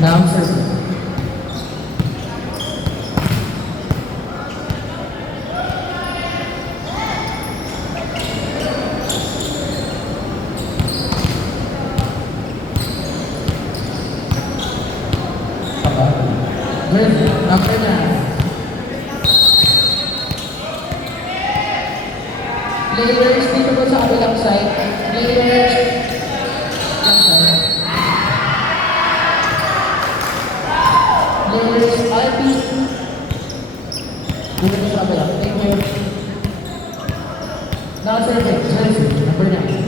Now serving. Jersey, number 9. Players dito po sa kabilang side. Players, lang side. Players, RP. Dito po sa kabilang. Thank you. Now serving, Jersey, number 9.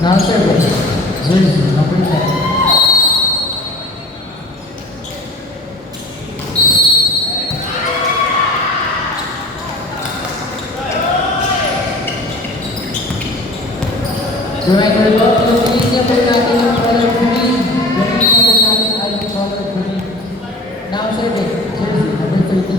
Now serving, Jersey, number 10. Reminder po, piliin niya po natin ang color green. Gamitin niya po natin ay color green. Now serving, Jersey, number 13.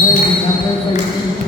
Jersey, number 13.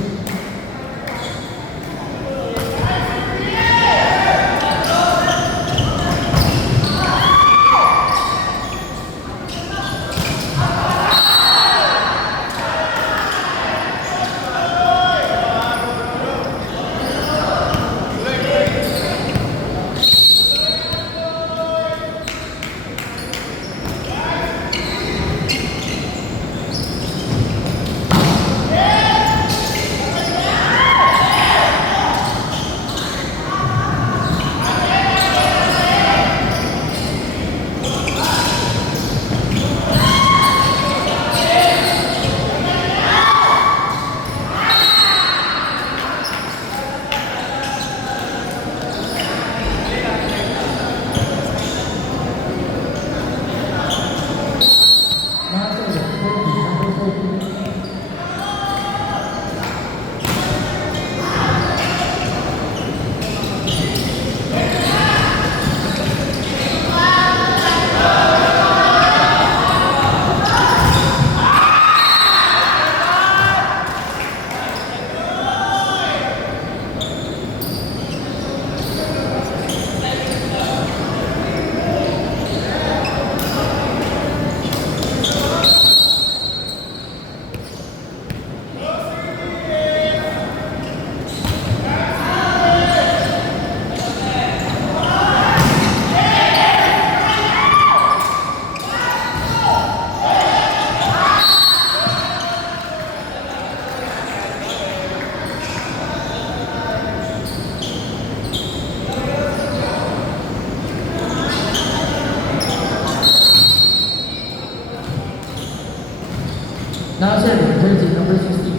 Now serving, Jersey, number 16.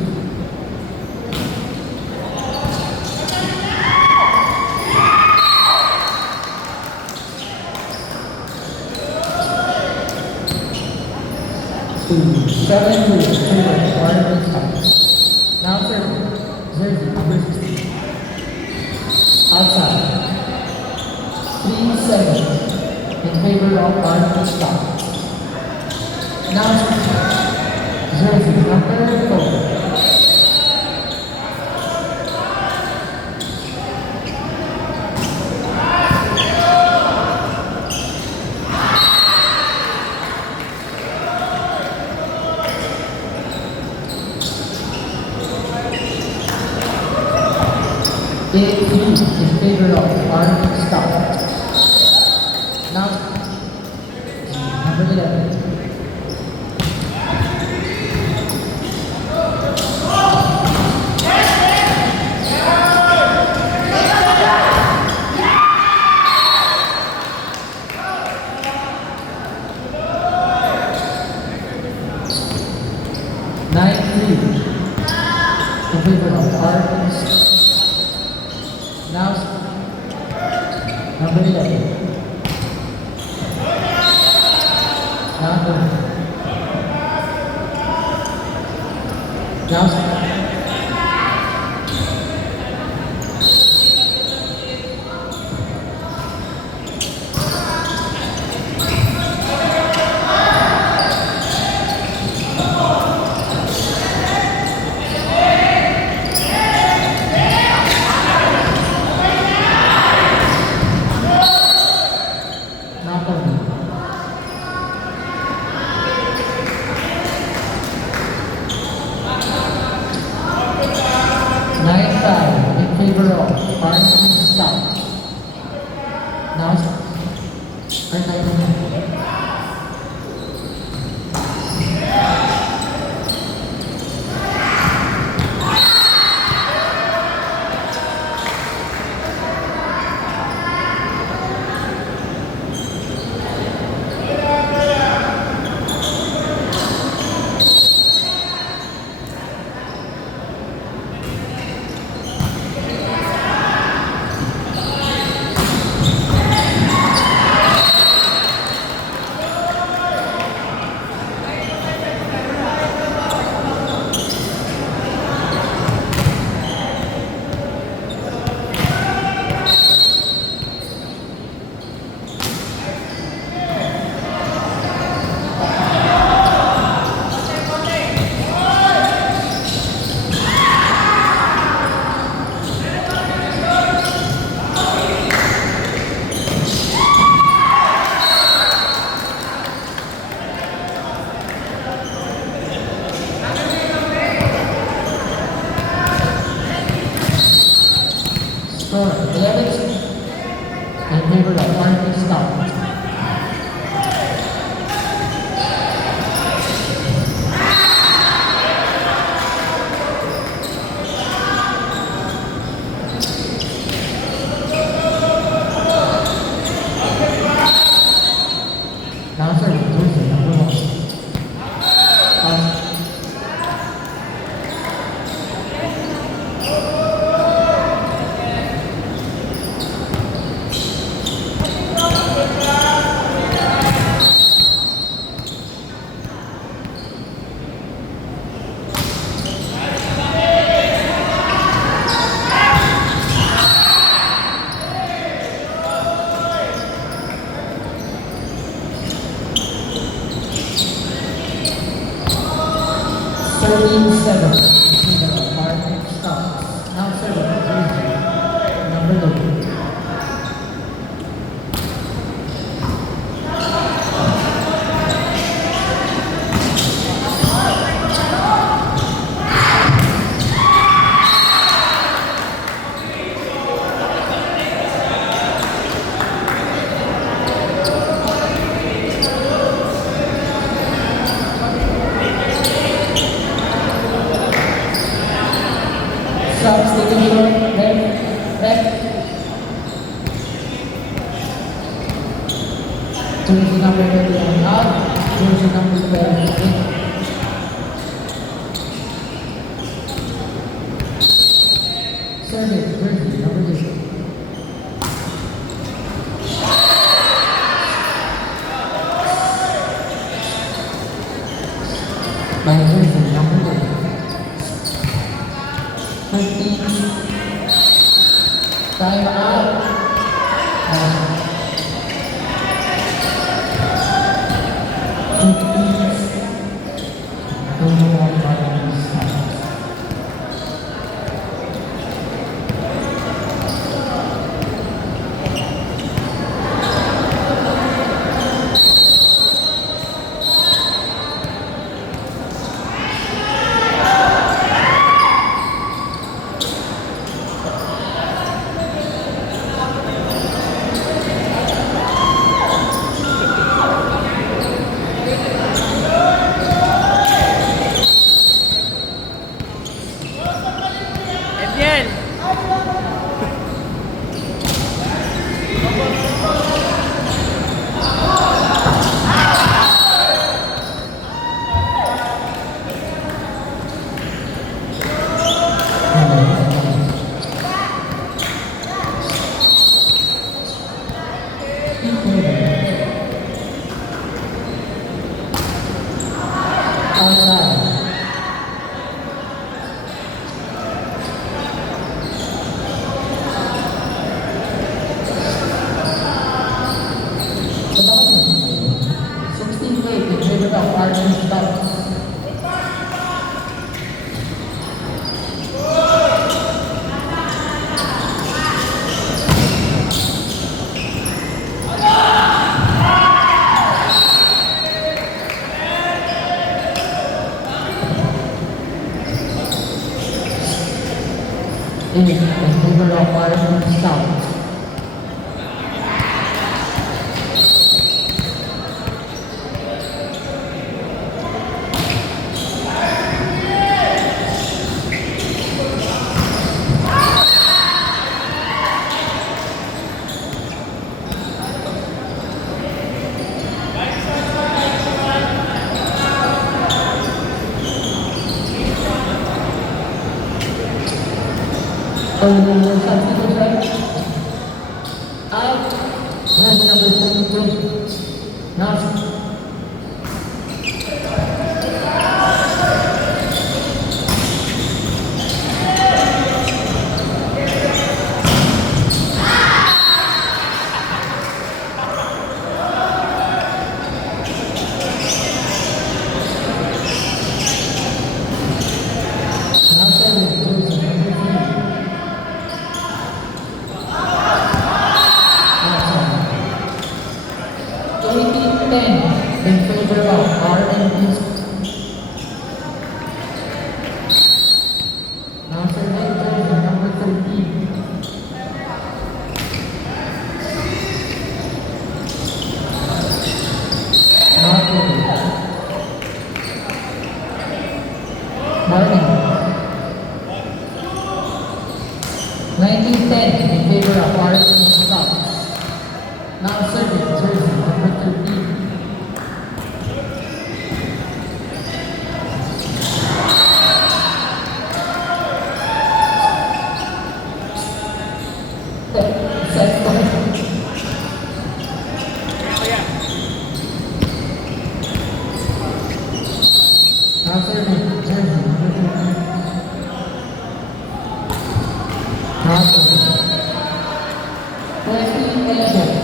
Seven two, now serving, Jersey, number 16. Outside. 3-7 in favor of Arnold Stop. Now serving, Jersey, number 4. In favor of Arnold Stop. Now, number 11. In favor of Arnold. Now, number 11. Now, Park stop. Now, start tayo na. Score 11 in favor of Park stop. Now serving Thursday, number 1. Seven. Park stop. Now serving Thursday, number 2. Substitution, left. Jersey number 21 out, jersey number 12 in. Serving, jersey number 2. By jersey number 2. 15. Time out. Outside. in favor of RP South. Substitution out. That's number 72. Now, in favor of RNP. Now serving jersey number 13. Morning. 1910 in favor of RNP Stop. Now serving jersey number 13. Set point. Now serving jersey number 15. Now serving 2011.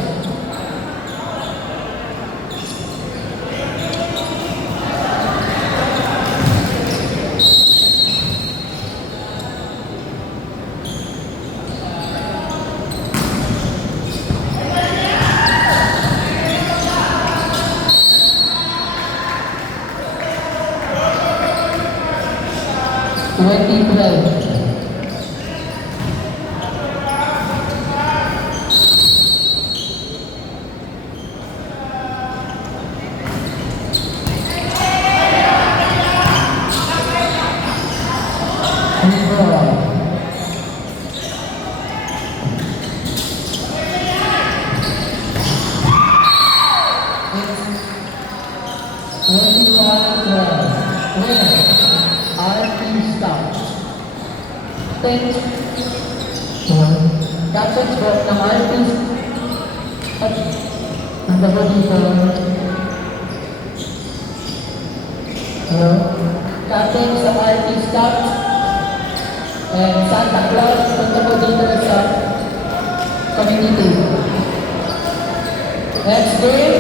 Captain's vote ng RP at ang dabo dito. Captain sa RP Scouts and Santa Claus ang dabo dito sa community. Next game,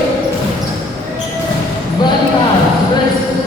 Veritas versus